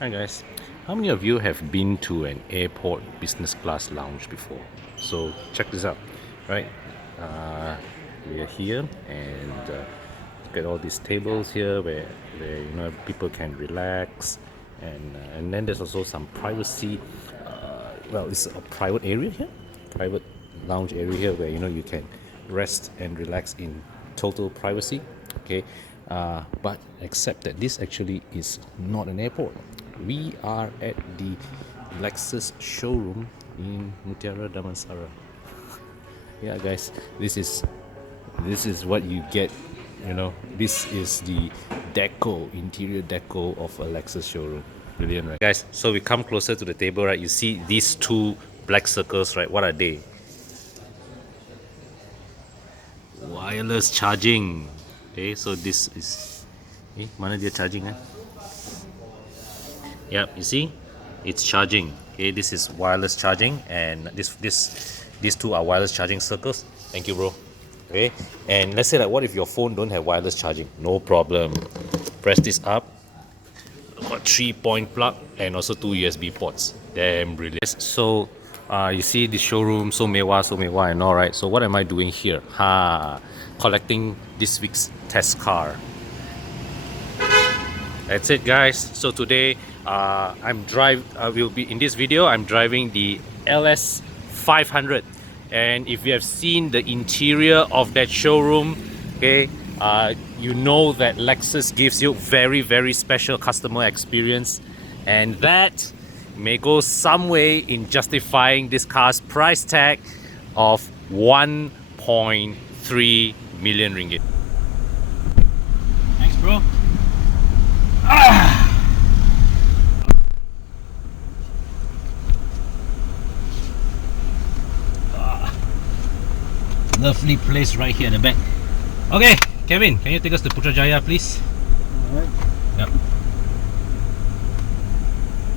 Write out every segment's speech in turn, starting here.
Hi guys, how many of you have been to an airport business class lounge before? So check this out, right? Uh, we are here and look at all these tables here where people can relax and then there's also some privacy. Well, it's a private area here, private lounge area here where you can rest and relax in total privacy. Okay, but except that this actually is not an airport. We are at the Lexus showroom in Mutiara Damansara. Yeah, guys, this is what you get. This is the interior deco of a Lexus showroom. Brilliant, right, guys? So we come closer to the table, right? You see these two black circles, right? What are they? Wireless charging. Okay, so this is mana dia charging, eh? Yep, you see, it's charging. Okay, this is wireless charging, and these two are wireless charging circles. Thank you, bro. Okay, and let's say that what if your phone don't have wireless charging? No problem. Press this up. Got 3-point plug and also two USB ports. Damn brilliant. So, you see the showroom so mewa, and all right. So what am I doing here? Collecting this week's test car. That's it, guys. So today we'll be in this video. I'm driving the LS 500, and if you have seen the interior of that showroom, okay, you know that Lexus gives you very, very special customer experience, and that may go some way in justifying this car's price tag of 1.3 million ringgit. Thanks, bro. Lovely place right here at the back. Okay, Kevin, can you take us to Putrajaya, please? Alright. Yep.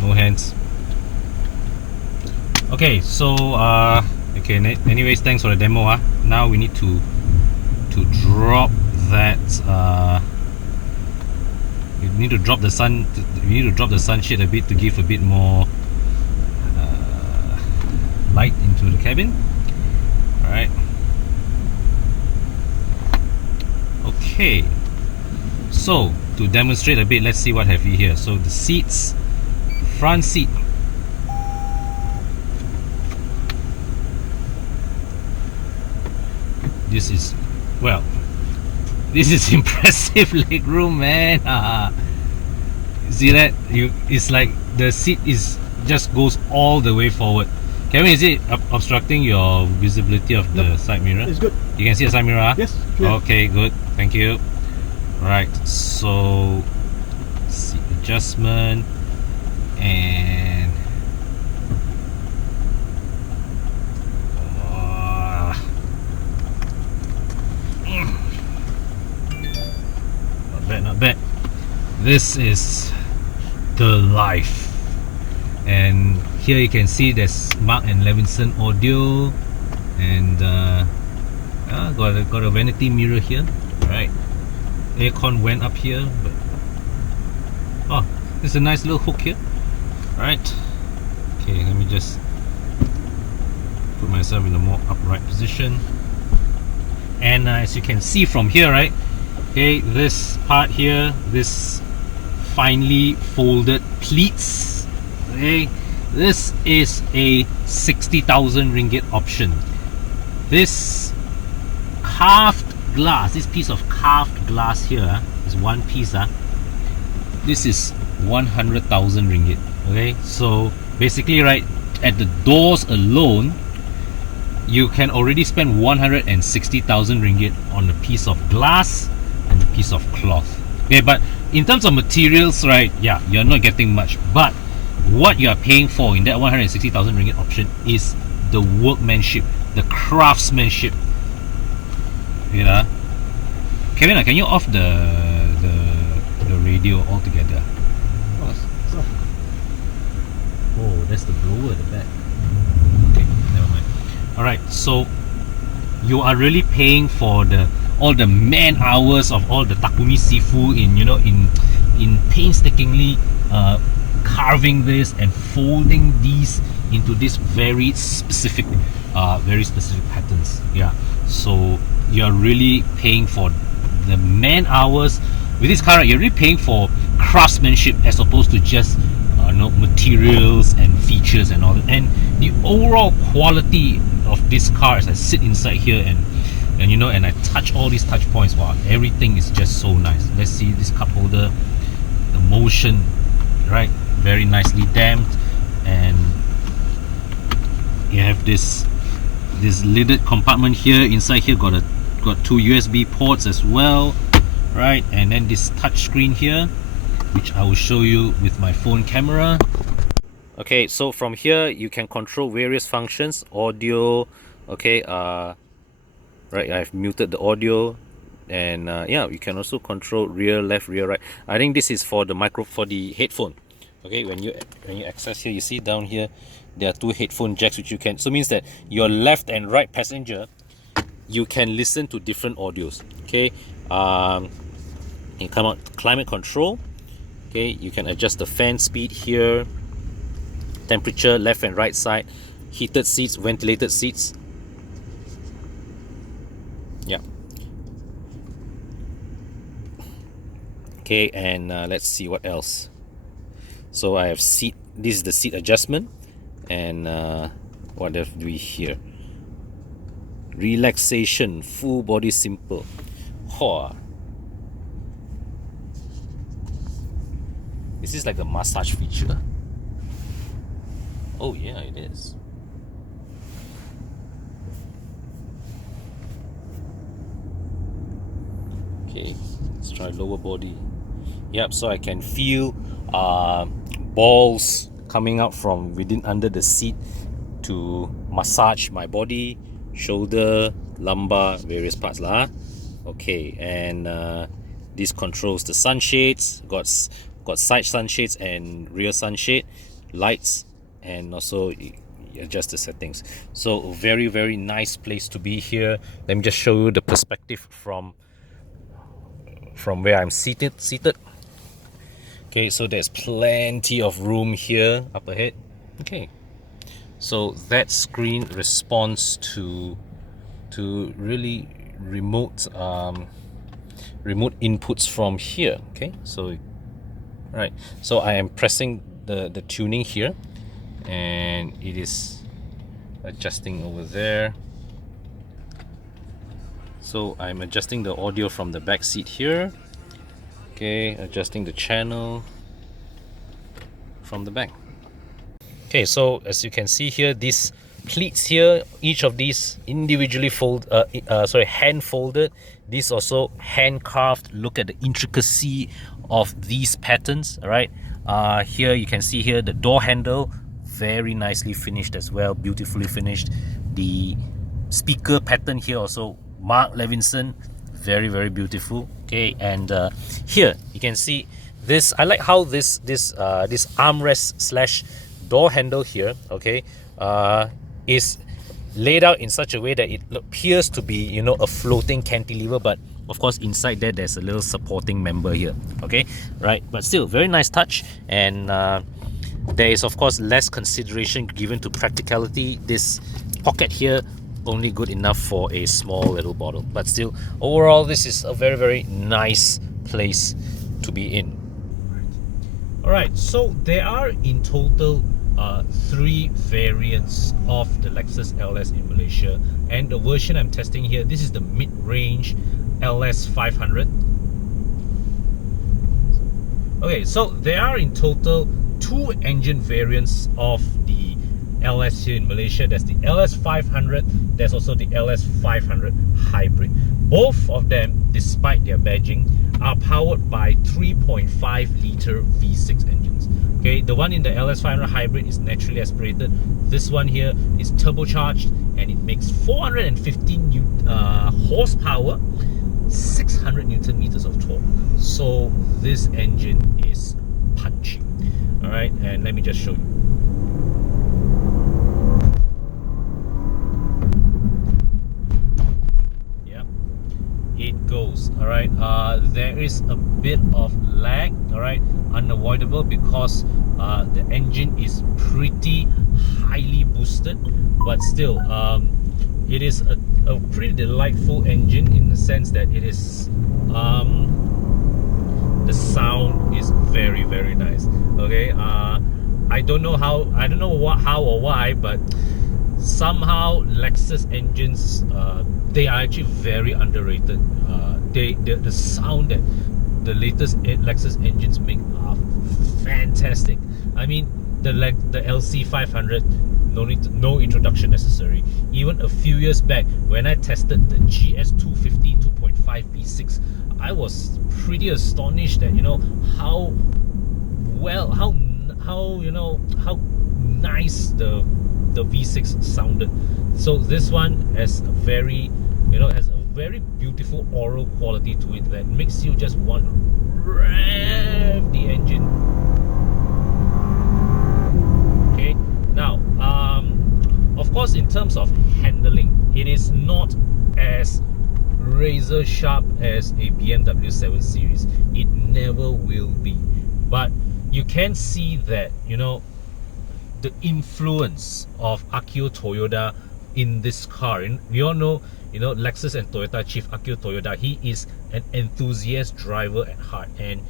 No hands. Okay, so anyways, thanks for the demo. Now we need to drop that. We need to drop the sunshade a bit to give a bit more light into the cabin. All right. Okay, so to demonstrate a bit, let's see what have we here. So the seats, front seat, this is impressive leg room, man. See that? It's like the seat just goes all the way forward. Kevin, is it obstructing your visibility of the side mirror? It's good. You can see the side mirror? Yes. Clear. Okay, good. Thank you. Right, so seat adjustment and not bad. This is the life. And here you can see there's Mark and Levinson audio, and got a vanity mirror here. Right, aircon went up here, but there's a nice little hook here. Right, okay, let me just put myself in a more upright position. And as you can see from here, right, okay, this part here, this finely folded pleats, okay, this is a 60,000 ringgit option. This carved glass, this piece of carved glass here is one piece. This is 100,000 ringgit. Okay, so basically, right, at the doors alone, you can already spend 160,000 ringgit on a piece of glass and a piece of cloth. Okay, but in terms of materials, right, yeah, you're not getting much, but what you are paying for in that 160,000 ringgit option is the workmanship, the craftsmanship. You know, Kevin, can you off the radio altogether? Oh, that's the blower at the back. Okay, never mind. All right, so you are really paying for all the man hours of all the Takumi Sifu in painstakingly carving this and folding these into this very specific patterns. Yeah, so you're really paying for the man hours with this car. You're really paying for craftsmanship as opposed to just materials and features and all that. And the overall quality of this car, as I sit inside here and I touch all these touch points, wow, everything is just so nice. Let's see this cup holder, the motion, right, very nicely damped, and you have this lidded compartment here. Inside here got two USB ports as well, right, and then this touch screen here, which I will show you with my phone camera. Okay, so from here you can control various functions, audio. Okay, right, I've muted the audio, and yeah, you can also control rear, left, rear, right. I think this is for the headphone. Okay, when you access here, you see down here there are two headphone jacks, which you can, so means that your left and right passenger, you can listen to different audios. Okay, you come out climate control. Okay, you can adjust the fan speed here, temperature, left and right side, heated seats, ventilated seats. Yeah. Okay, and let's see what else. So I have seat, this is the seat adjustment, and what have we here? Relaxation, full body simple. This is like a massage feature. Oh yeah, it is. Okay, let's try lower body. Yep, so I can feel balls coming out from within under the seat to massage my body, shoulder, lumbar, various parts lah. Okay, and this controls the sunshades. Got side sunshades and rear sunshade, lights, and also adjust the settings. So very, very nice place to be here. Let me just show you the perspective from where I'm seated. Okay, so there's plenty of room here up ahead. Okay, so that screen responds to really remote inputs from here. Okay, so right, so I am pressing the tuning here, and it is adjusting over there. So I'm adjusting the audio from the back seat here. Okay, adjusting the channel from the back. Okay, so as you can see here, these pleats here, each of these individually hand folded. These also hand carved. Look at the intricacy of these patterns. All right, here you can see here the door handle, very nicely finished as well, beautifully finished. The speaker pattern here also, Mark Levinson, very, very beautiful. Okay, and here you can see this. I like how this armrest slash door handle here, okay, is laid out in such a way that it appears to be, a floating cantilever, but of course inside there's a little supporting member here. Okay, right, but still very nice touch. And there is of course less consideration given to practicality. This pocket here only good enough for a small little bottle, but still overall this is a very, very nice place to be in. All right, so there are in total 3 variants of the Lexus LS in Malaysia, and the version I'm testing here, this is the mid-range LS 500. Okay, so there are in total 2 engine variants of the LS here in Malaysia. There's the LS 500, there's also the LS 500 hybrid. Both of them, despite their badging, are powered by 3.5 litre V6 engines. Okay, the one in the LS 500 hybrid is naturally aspirated. This one here is turbocharged, and it makes 415 horsepower, 600 Newton meters of torque. So this engine is punchy. All right, and let me just show you. It goes. All right, there is a bit of lag, all right, unavoidable, because The engine is pretty highly boosted, but still, it is a pretty delightful engine in the sense that it is the sound is very, very nice. Okay, I don't know how, how or why, but somehow Lexus engines, they are actually very underrated. The sound that the latest Lexus engines make are fantastic. I mean, the LC 500, no introduction necessary. Even a few years back, when I tested the GS 250 2.5 V6, I was pretty astonished at how well, how nice the V6 sounded. So this one has a very beautiful oral quality to it that makes you just want to rev the engine. Okay, now of course, in terms of handling, it is not as razor sharp as a BMW 7 Series. It never will be, but you can see that the influence of Akio Toyoda in this car. And we all know, Lexus and Toyota chief Akio Toyoda, he is an enthusiast driver at heart. And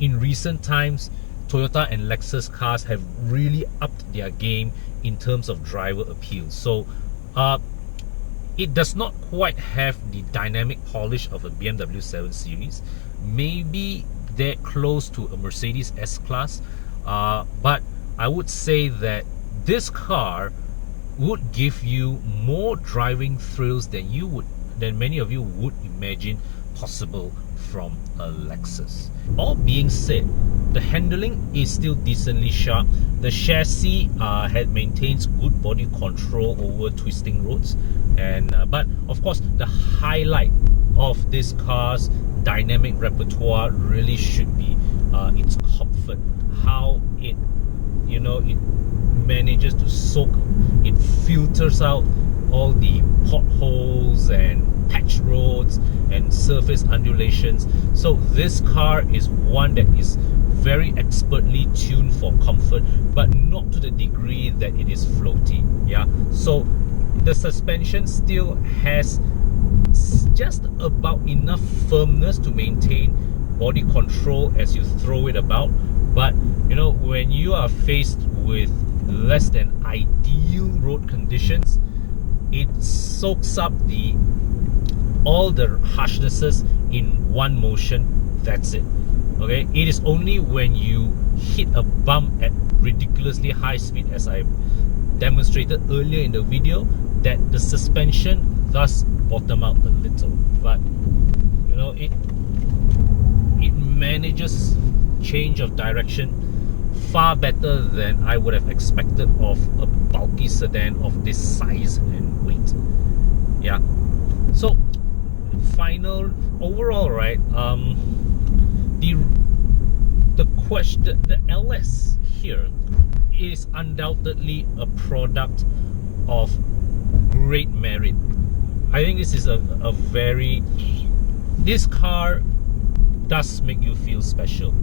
in recent times, Toyota and Lexus cars have really upped their game in terms of driver appeal. So it does not quite have the dynamic polish of a BMW 7 Series. Maybe they're close to a Mercedes S-Class, but I would say that this car would give you more driving thrills than many of you would imagine possible from a Lexus. All being said, the handling is still decently sharp. The chassis maintains good body control over twisting roads, and but of course, the highlight of this car's dynamic repertoire really should be its comfort. How it manages to it filters out all the potholes and patch roads and surface undulations. So this car is one that is very expertly tuned for comfort, but not to the degree that it is floaty. Yeah, so the suspension still has just about enough firmness to maintain body control as you throw it about. But when you are faced with less than ideal road conditions, it soaks up all the harshnesses in one motion. That's it. Okay, it is only when you hit a bump at ridiculously high speed, as I demonstrated earlier in the video, that the suspension thus bottom out a little. But it manages change of direction far better than I would have expected of a bulky sedan of this size and weight. Yeah, so overall, right, the LS here is undoubtedly a product of great merit. I think this is this car does make you feel special.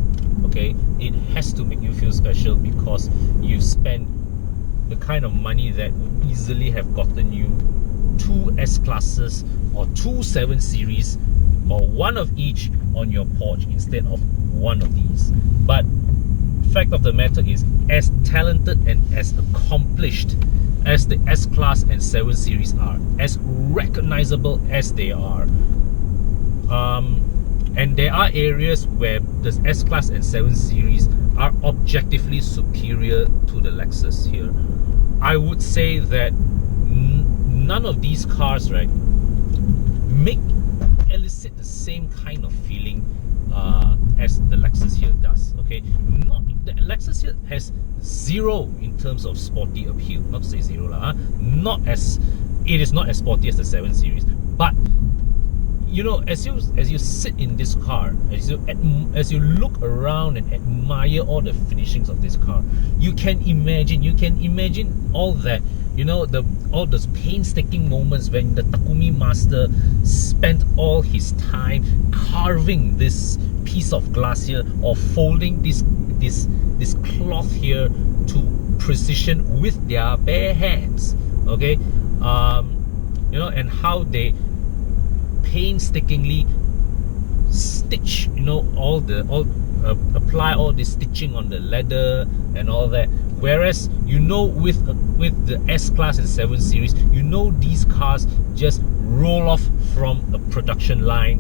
Okay, it has to make you feel special because you've spent the kind of money that would easily have gotten you 2 S-Classes or 2 7 Series or one of each on your porch instead of one of these. But fact of the matter is, as talented and as accomplished as the S-Class and 7 Series are, as recognizable as they are, and there are areas where the S-Class and 7 Series are objectively superior to the Lexus here, I would say that none of these cars, right, elicit the same kind of feeling as the Lexus here does. Okay, the Lexus here has zero in terms of sporty appeal. Not to say zero lah. It is not as sporty as the 7 Series, but as you sit in this car, as you look around and admire all the finishings of this car, you can imagine all that, all those painstaking moments when the Takumi master spent all his time carving this piece of glass here, or folding this this cloth here to precision with their bare hands. Okay, you know, and how they painstakingly stitch, you know, apply all the stitching on the leather and all that. Whereas, you know, with the S-Class and 7 Series, you know, these cars just roll off from a production line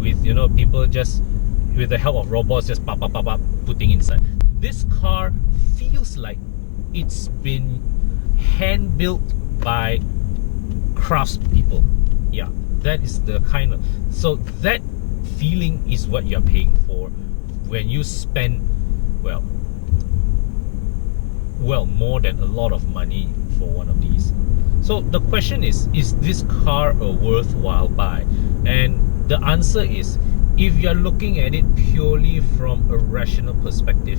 with, you know, people just with the help of robots just putting inside. This car feels like it's been hand built by craftspeople. Yeah, that is the kind of, so that feeling is what you're paying for when you spend well more than a lot of money for one of these. So the question is this car a worthwhile buy? And the answer is, if you're looking at it purely from a rational perspective,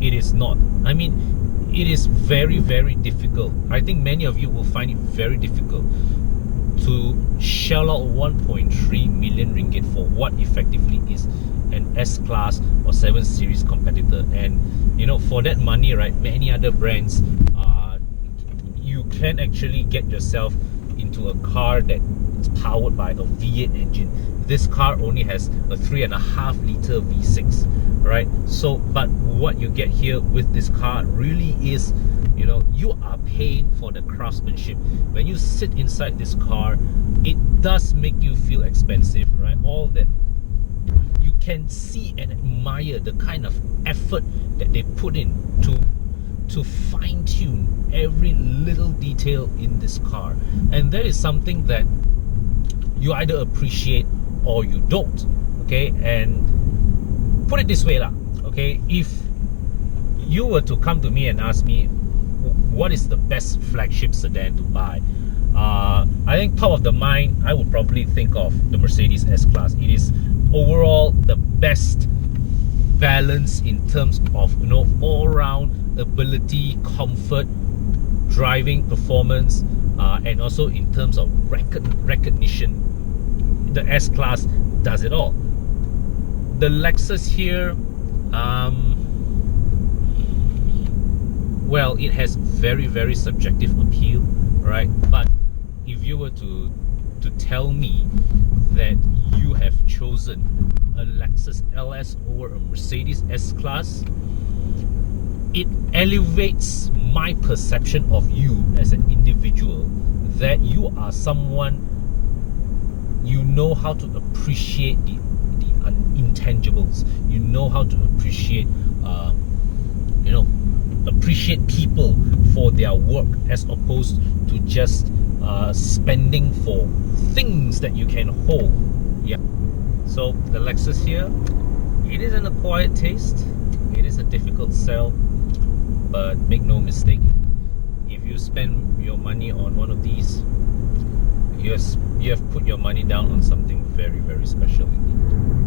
it is not. I mean, it is very, very difficult. I think many of you will find it very difficult to shell out 1.3 million ringgit for what effectively is an S-Class or 7 Series competitor. And you know, for that money, right, many other brands, you can actually get yourself into a car that is powered by a V8 engine. This car only has a 3.5 liter V6, right? So, but what you get here with this car really is, you know, you are paying for the craftsmanship. When you sit inside this car, it does make you feel expensive, right? All that you can see and admire the kind of effort that they put in to fine-tune every little detail in this car. And that is something that you either appreciate or you don't. Okay, and put it this way lah, okay, if you were to come to me and ask me what is the best flagship sedan to buy, I think top of the mind, I would probably think of the Mercedes S-Class. It is overall the best balance in terms of, you know, all-round ability, comfort, driving performance, and also in terms of recognition. The S-Class does it all. The Lexus here, well, it has very, very subjective appeal, right? But if you were to tell me that you have chosen a Lexus LS over a Mercedes S-Class, it elevates my perception of you as an individual, that you are someone, you know how to appreciate the intangibles. You know how to appreciate, you know, appreciate people for their work, as opposed to just spending for things that you can hold. Yeah. So the Lexus here, it is an acquired taste. It is a difficult sell, but make no mistake, if you spend your money on one of these, you have put your money down on something very, very special indeed.